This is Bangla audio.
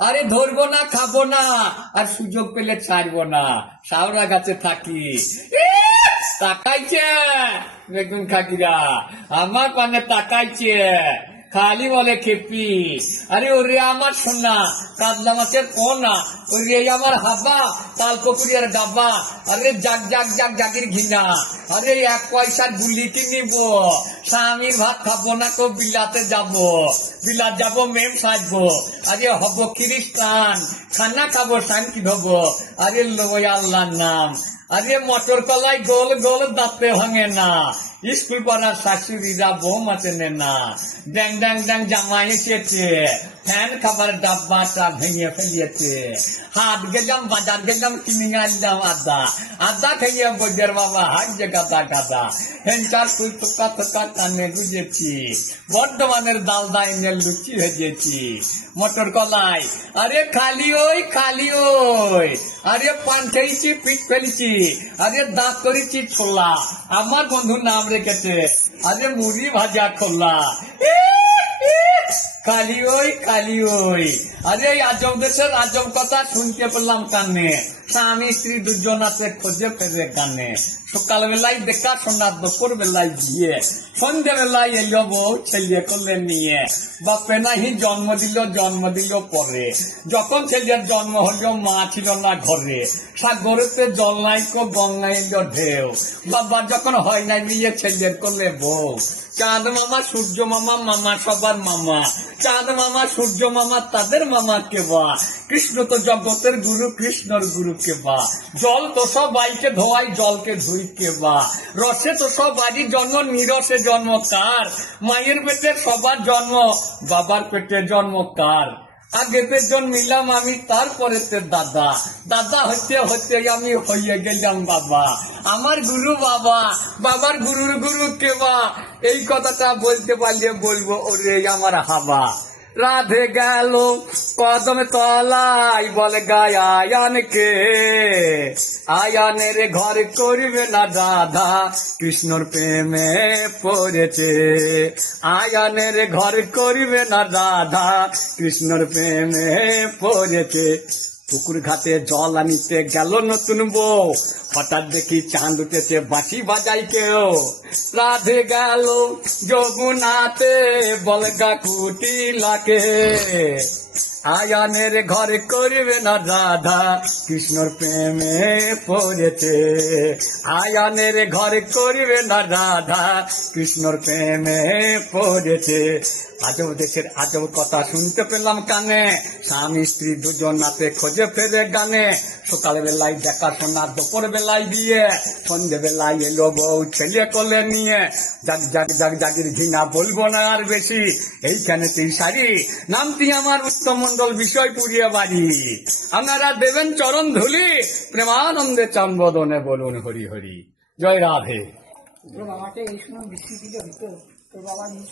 আরে ধরবো না, খাব না। আর সুযোগ পেলে ছাড়বো না। সাউরা গাছে থাকি। তাকাইছে, বেগুন খাকিরা আমার পানে তাকাইছে। খালি বলে খেপি আরে ওরে আমার সোনা কাতলা মাছের কোনা। ওরে আমার হাবা তাল পুকুরিয়ার গাবা আরে জাগ জাগ জাগ, জাগির ঘিনা আরে এক পয়সার গুলি কিনিব স্বামীর ভাত খাব না কো, বিলাতে যাব। বিলাত যাব, মেম সাজবো। আরে হব খ্রিস্টান, খানা খাব শান্তি হব আরে লই আল্লাহর নাম। আরে মটর কলাই গোল গোল দাঁতে ভাঙে না। স্কুল পড়ার শাশুড়িরা বউ মাতেনে না ড্যাং ড্যাং ড্যাং জামাই এসেছে। ফ্যান খাবার ডাব্বাটা ভেঙে ফেলিয়েছে। হাট গেলাম, বাজার গেলাম, কিনে আনলাম আদা। আদা খাইয়ে বৈদের বাবা হাত যে গাদা গাদা। হেনকার তুই থোকা থোকা কানে গুজেছি। বর্ধমানের ডাল দাইনে লুচি ভেজেছি। মটর কলাই, আরে খালি ওই খালি ওই। আরে পান খেয়েছি পিঠ ফেলেছি। আরে দাঁত করি চিট খোল্লা আমার বন্ধুর নাম রেখেছে। আরে মুড়ি ভাজা খোল্লা কালি ওই কালি ওই। আরে এই আজব দেশের আজব কথা শুনতে পেলাম কানে। স্বামী, স্ত্রী দুজন আছে খোঁজে ফেরে কানে। সকাল বেলায় দেখা শোনা দুপুর বেলায় গিয়ে সন্ধে বেলায় এলো বউ ছেলে করলে নিয়ে। বাপে নাহি জন্ম দিল জন্ম দিল পরে। যখন ছেলের জন্ম হলো, মা ছিল না ঘরে। সাগরেতে জল নাই কো গঙ্গা এলো ঢেউ। বাবা যখন হয় নাই বিয়ে ছেলের করলে বউ। চাঁদ মামা, সূর্য মামা মামা সবার মামা। চাঁদ মামা, সূর্য মামা তাদের মামা কে বা। কৃষ্ণ তো জগতের গুরু, কৃষ্ণর গুরু কে বা। জল তো সব বাইকে ধোয়াই, জলকে ধুই কে বা। রসে তো সব বাড়ির জন্ম, নিরসে জন্ম কার? মায়ের পেটে সবার জন্ম, বাবার পেটে জন্ম কার? আগেতে জন্মিলাম আমি তারপরে দাদা। দাদা হতে হতে আমি হইয়ে গেলাম বাবা। আমার গুরু বাবা, বাবার গুরুর গুরু কেবা এই কথাটা বলতে পারলে বলব, ওরে আমার হাবা। রাধে গেল, কদম তলাই বলে গায়ান কে আয়ানের ঘর করবে না রাধা, কৃষ্ণর প্রেমে পড়েছে। আয়ানের ঘর করবে না রাধা, কৃষ্ণর প্রেমে পড়েছে। পুকুর ঘাটে জল আনিতে গেল নতুন বউ। হঠাৎ দেখি চাঁদ উঠেছে, বাঁশি বাজাই কেউ। রাধে গেল যমুনাতে, বলগা কুটি লাকে আয়ানের ঘরে করবে না রাধা, কৃষ্ণর প্রেমে পড়েছে। আয়ানের ঘরে করবে না রাধা, কৃষ্ণর প্রেমে পড়েছে। আজব দেশের আজব কথা শুনতে পেলাম কানে। স্বামী স্ত্রী দুজন নাতে খোঁজে ফেরে গানে। সকাল বেলায় দেখা শোনা দুপুর বেলায় বিয়ে। সন্ধে বেলায় এলো বউ ছেলে কোলে নিয়ে। জাগ জাগ জাগ জাগির ঘৃণা বলব না আর বেশি। এইখানে তুই সারি। নামটি আমার উত্তম মন্ডল বিষয় পুরিয়া বাড়ি। আপনারা দেবেন চরণ ধুলি, প্রেমানন্দে চাম্বদনে বলুন হরি হরি। জয় রাধে। বাবাকে এই সময় বৃষ্টি দিলে হতো তোর বাবা নিয়ে